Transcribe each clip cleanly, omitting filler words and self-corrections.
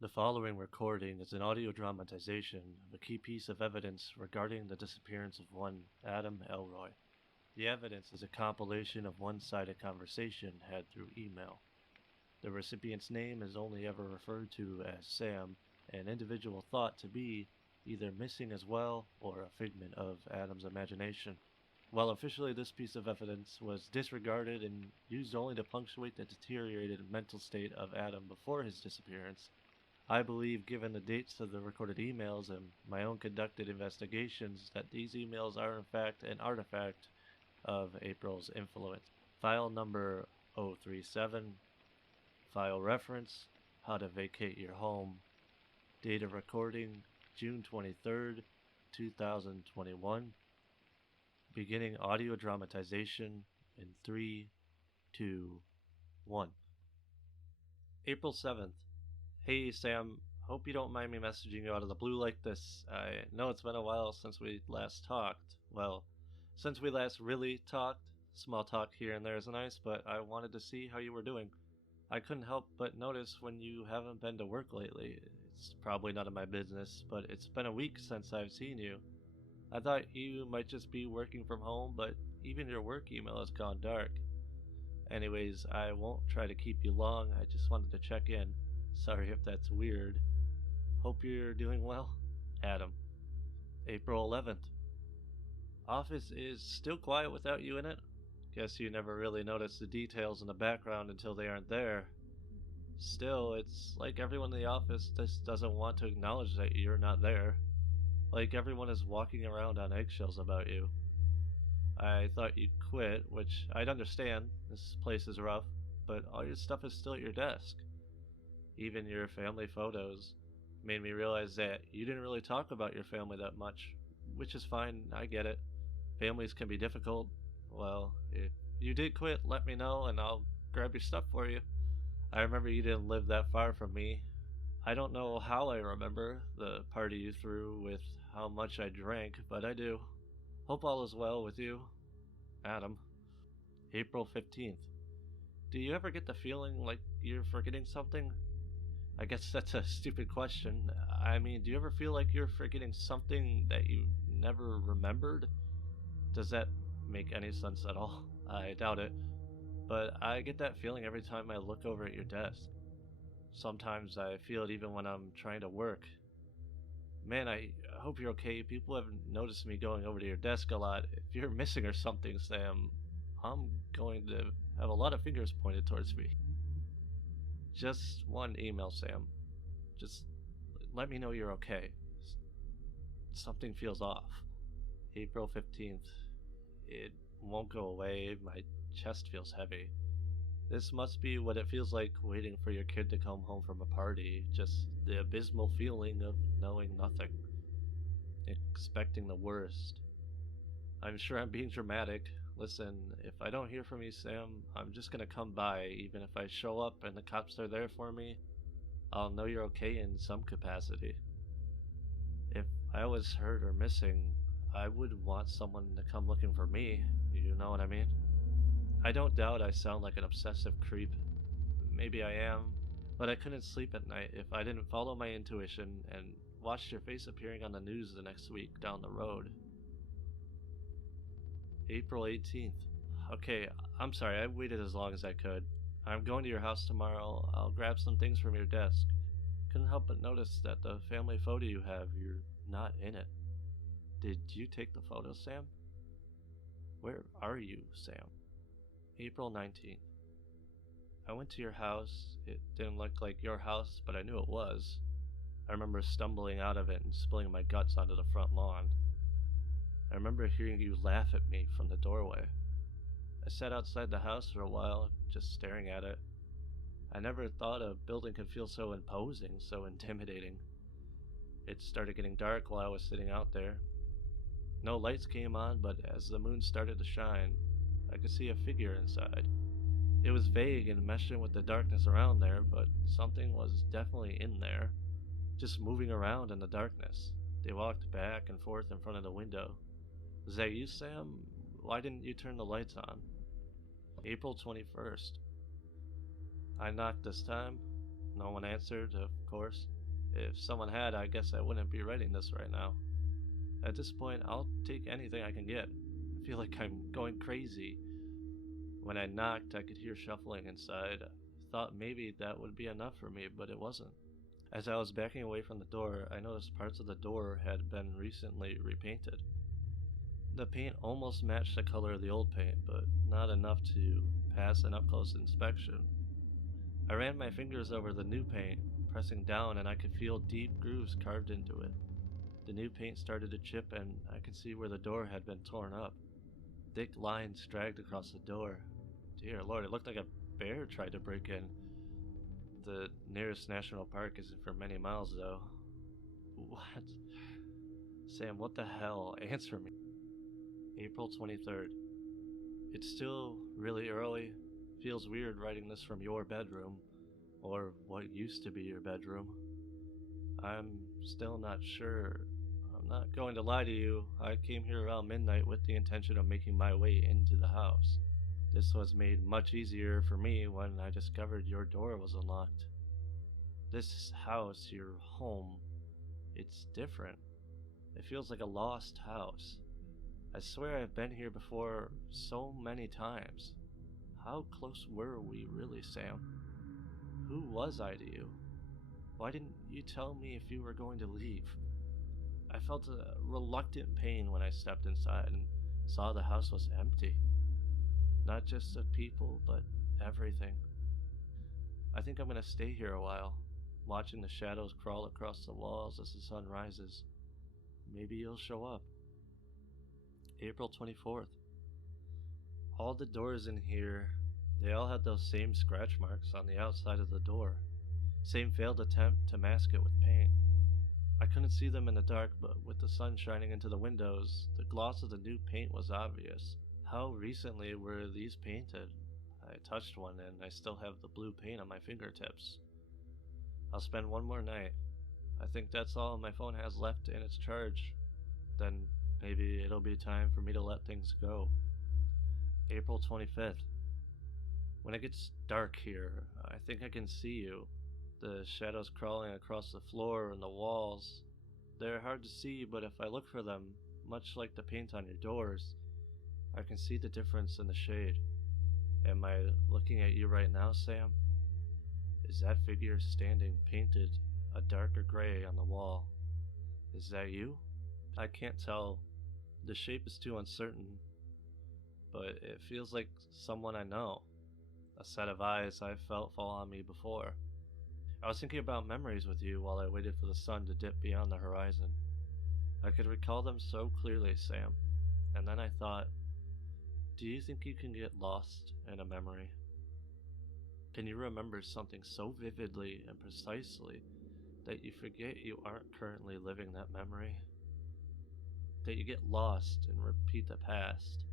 The following recording is an audio dramatization of a key piece of evidence regarding the disappearance of one Adam Elroy. The evidence is a compilation of one-sided conversation had through email. The recipient's name is only ever referred to as Sam, an individual thought to be either missing as well or a figment of Adam's imagination. While officially this piece of evidence was disregarded and used only to punctuate the deteriorated mental state of Adam before his disappearance, I believe, given the dates of the recorded emails and my own conducted investigations, that these emails are in fact an artifact of April's influence. File number 037, file reference, how to vacate your home, date of recording, June 23rd, 2021, beginning audio dramatization in 3, 2, 1. April 7th. Hey Sam, hope you don't mind me messaging you out of the blue like this. I know it's been a while since we last talked. Well, since we last really talked. Small talk here and there is nice, but I wanted to see how you were doing. I couldn't help but notice when you haven't been to work lately. It's probably none of my business, but it's been a week since I've seen you. I thought you might just be working from home, but even your work email has gone dark. Anyways, I won't try to keep you long. I just wanted to check in. Sorry if that's weird. Hope you're doing well. Adam. April 11th. Office is still quiet without you in it. Guess you never really notice the details in the background until they aren't there. Still, it's like everyone in the office just doesn't want to acknowledge that you're not there. Like everyone is walking around on eggshells about you. I thought you'd quit, which I'd understand. This place is rough, but all your stuff is still at your desk. Even your family photos made me realize that you didn't really talk about your family that much, which is fine, I get it. Families can be difficult. Well, if you did quit, let me know and I'll grab your stuff for you. I remember you didn't live that far from me. I don't know how I remember the party you threw with how much I drank, but I do. Hope all is well with you. Adam. April 15th. Do you ever get the feeling like you're forgetting something? I guess that's a stupid question. I mean, do you ever feel like you're forgetting something that you never remembered? Does that make any sense at all? I doubt it. But I get that feeling every time I look over at your desk. Sometimes I feel it even when I'm trying to work. Man, I hope you're okay. People have noticed me going over to your desk a lot. If you're missing or something, Sam, I'm going to have a lot of fingers pointed towards me. Just one email, Sam. Just let me know you're okay. Something feels off. April 15th. It won't go away. My chest feels heavy. This must be what it feels like waiting for your kid to come home from a party. Just the abysmal feeling of knowing nothing. Expecting the worst. I'm sure I'm being dramatic. Listen, if I don't hear from you, Sam, I'm just gonna come by. Even if I show up and the cops are there for me, I'll know you're okay in some capacity. If I was hurt or missing, I would want someone to come looking for me. You know what I mean? I don't doubt I sound like an obsessive creep. Maybe I am, but I couldn't sleep at night if I didn't follow my intuition and watch your face appearing on the news the next week down the road. April 18th. Okay, I'm sorry, I waited as long as I could. I'm going to your house tomorrow. I'll grab some things from your desk. Couldn't help but notice that the family photo you have, you're not in it. Did you take the photo, Sam? Where are you, Sam? April 19th. I went to your house. It didn't look like your house, but I knew it was. I remember stumbling out of it and spilling my guts onto the front lawn. I remember hearing you laugh at me from the doorway. I sat outside the house for a while, just staring at it. I never thought a building could feel so imposing, so intimidating. It started getting dark while I was sitting out there. No lights came on, but as the moon started to shine, I could see a figure inside. It was vague and meshing with the darkness around there, but something was definitely in there, just moving around in the darkness. They walked back and forth in front of the window. Was that you, Sam? Why didn't you turn the lights on? April 21st. I knocked this time. No one answered, of course. If someone had, I guess I wouldn't be writing this right now. At this point, I'll take anything I can get. I feel like I'm going crazy. When I knocked, I could hear shuffling inside. I thought maybe that would be enough for me, but it wasn't. As I was backing away from the door, I noticed parts of the door had been recently repainted. The paint almost matched the color of the old paint, but not enough to pass an up-close inspection. I ran my fingers over the new paint, pressing down, and I could feel deep grooves carved into it. The new paint started to chip, and I could see where the door had been torn up. Thick lines dragged across the door. Dear Lord, it looked like a bear tried to break in. The nearest national park isn't for many miles, though. What? Sam, what the hell? Answer me. April 23rd. It's still really early. Feels weird writing this from your bedroom, or what used to be your bedroom. I'm still not sure. I'm not going to lie to you. I came here around midnight with the intention of making my way into the house. This was made much easier for me when I discovered your door was unlocked. This house, your home, it's different. It feels like a lost house. I swear I've been here before so many times. How close were we really, Sam? Who was I to you? Why didn't you tell me if you were going to leave? I felt a reluctant pain when I stepped inside and saw the house was empty. Not just the people, but everything. I think I'm gonna stay here a while, watching the shadows crawl across the walls as the sun rises. Maybe you'll show up. April 24th. All the doors in here, they all had those same scratch marks on the outside of the door. Same failed attempt to mask it with paint. I couldn't see them in the dark, but with the sun shining into the windows, the gloss of the new paint was obvious. How recently were these painted? I touched one and I still have the blue paint on my fingertips. I'll spend one more night. I think that's all my phone has left in its charge. Then maybe it'll be time for me to let things go. April 25th. When it gets dark here, I think I can see you. The shadows crawling across the floor and the walls. They're hard to see, but if I look for them, much like the paint on your doors, I can see the difference in the shade. Am I looking at you right now, Sam? Is that figure standing painted a darker gray on the wall? Is that you? I can't tell. The shape is too uncertain, but it feels like someone I know. A set of eyes I've felt fall on me before. I was thinking about memories with you while I waited for the sun to dip beyond the horizon. I could recall them so clearly, Sam. And then I thought, do you think you can get lost in a memory? Can you remember something so vividly and precisely that you forget you aren't currently living that memory? That you get lost and repeat the past?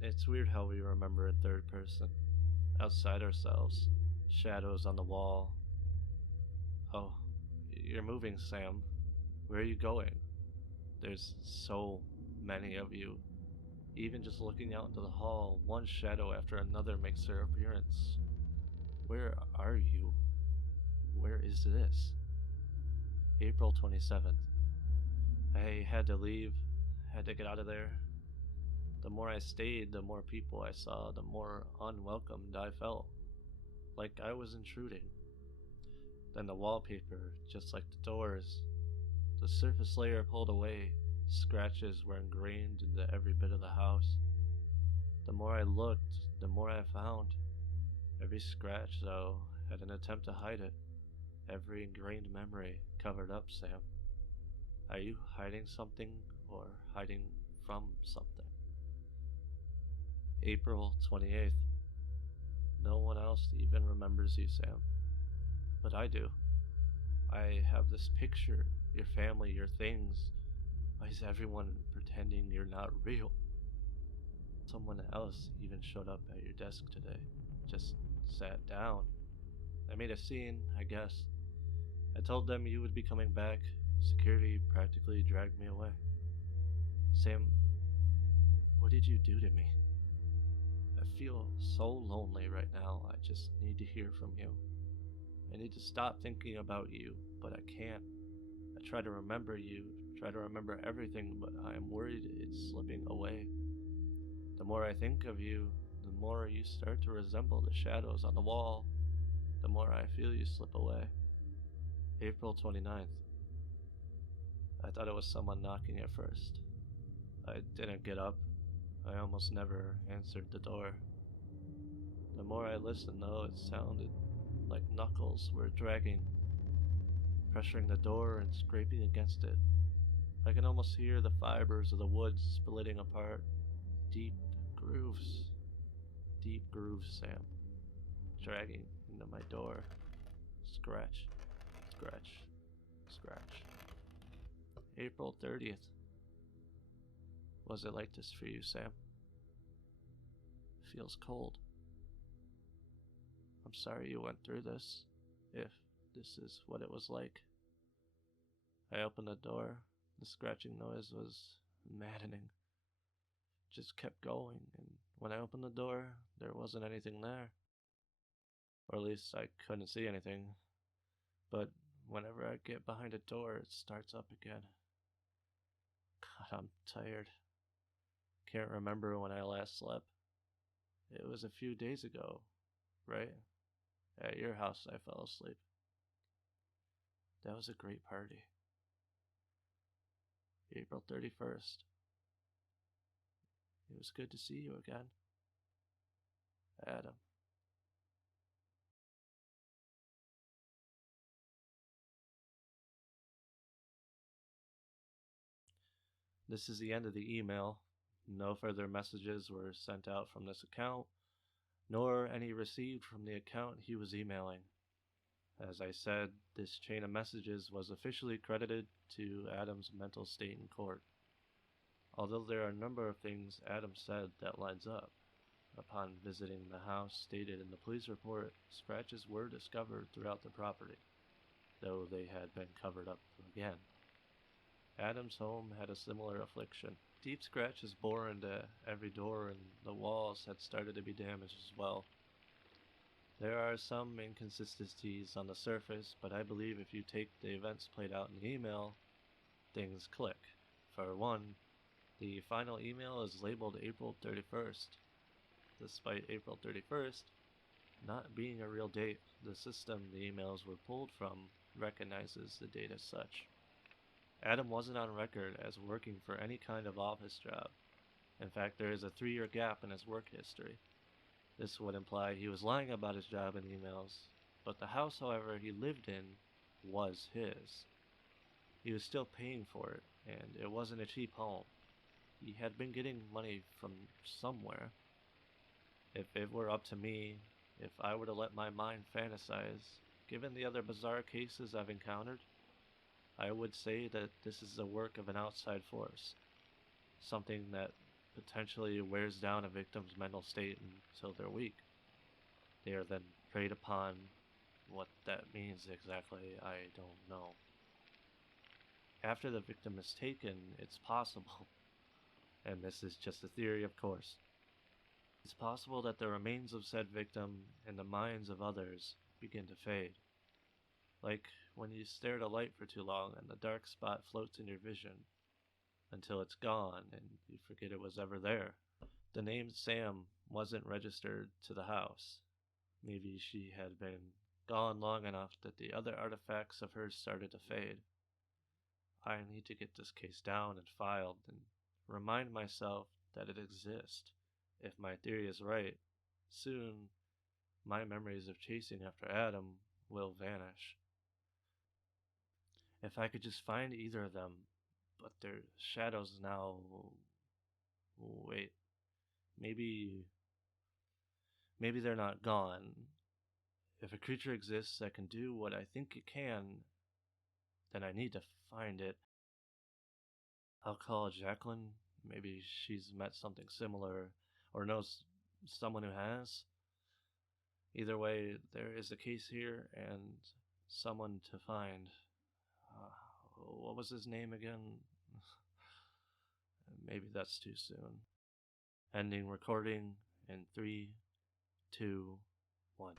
It's weird how we remember in third person, outside ourselves, shadows on the wall. Oh, you're moving, Sam. Where are you going? There's so many of you. Even just looking out into the hall, one shadow after another makes their appearance. Where are you? Where is this? April 27th. I had to leave, had to get out of there. The more I stayed, the more people I saw, the more unwelcomed I felt. Like I was intruding. Then the wallpaper, just like the doors, the surface layer pulled away, scratches were ingrained into every bit of the house. The more I looked, the more I found. Every scratch, though, had an attempt to hide it. Every ingrained memory covered up, Sam. Are you hiding something or hiding from something? April 28th. No one else even remembers you, Sam. But I do. I have this picture, your family, your things. Why is everyone pretending you're not real? Someone else even showed up at your desk today. Just sat down. I made a scene, I guess. I told them you would be coming back. Security practically dragged me away. Sam, what did you do to me? I feel so lonely right now. I just need to hear from you. I need to stop thinking about you, but I can't. I try to remember you, try to remember everything, but I am worried it's slipping away. The more I think of you, the more you start to resemble the shadows on the wall, the more I feel you slip away. April 29th. I thought it was someone knocking at first. I didn't get up. I almost never answered the door. The more I listened, though, it sounded like knuckles were dragging, pressuring the door and scraping against it. I can almost hear the fibers of the wood splitting apart. Deep grooves. Deep grooves, Sam. Dragging into my door. Scratch. Scratch. Scratch. April 30th. Was it like this for you, Sam? Feels cold. I'm sorry you went through this, if this is what it was like. I opened the door. The scratching noise was maddening. Just kept going, and when I opened the door, there wasn't anything there. Or at least I couldn't see anything. But whenever I get behind a door, it starts up again. God, I'm tired. Can't remember when I last slept. It was a few days ago, right? At your house I fell asleep. That was a great party. April 31st. It was good to see you again. Adam. This is the end of the email. No further messages were sent out from this account, nor any received from the account he was emailing. As I said, this chain of messages was officially credited to Adam's mental state in court. Although there are a number of things Adam said that lines up. Upon visiting the house stated in the police report, scratches were discovered throughout the property, though they had been covered up again. Adam's home had a similar affliction. Deep scratches bore into every door, and the walls had started to be damaged as well. There are some inconsistencies on the surface, but I believe if you take the events played out in the email, things click. For one, the final email is labeled April 31st. Despite April 31st not being a real date, the system the emails were pulled from recognizes the date as such. Adam wasn't on record as working for any kind of office job. In fact, there is a 3-year gap in his work history. This would imply he was lying about his job in emails, but the house, however, he lived in was his. He was still paying for it, and it wasn't a cheap home. He had been getting money from somewhere. If it were up to me, if I were to let my mind fantasize, given the other bizarre cases I've encountered, I would say that this is the work of an outside force, something that potentially wears down a victim's mental state until they're weak. They are then preyed upon. What that means exactly, I don't know. After the victim is taken, it's possible, and this is just a theory of course, it's possible that the remains of said victim in the minds of others begin to fade. Like when you stare at a light for too long and the dark spot floats in your vision until it's gone and you forget it was ever there. The name Sam wasn't registered to the house. Maybe she had been gone long enough that the other artifacts of hers started to fade. I need to get this case down and filed and remind myself that it exists. If my theory is right, soon my memories of chasing after Adam will vanish. If I could just find either of them, but their shadows now. Wait, maybe they're not gone. If a creature exists that can do what I think it can, then I need to find it. I'll call Jacqueline. Maybe she's met something similar or knows someone who has. Either way, there is a case here and someone to find. What was his name again? Maybe that's too soon. Ending recording in 3, 2, 1.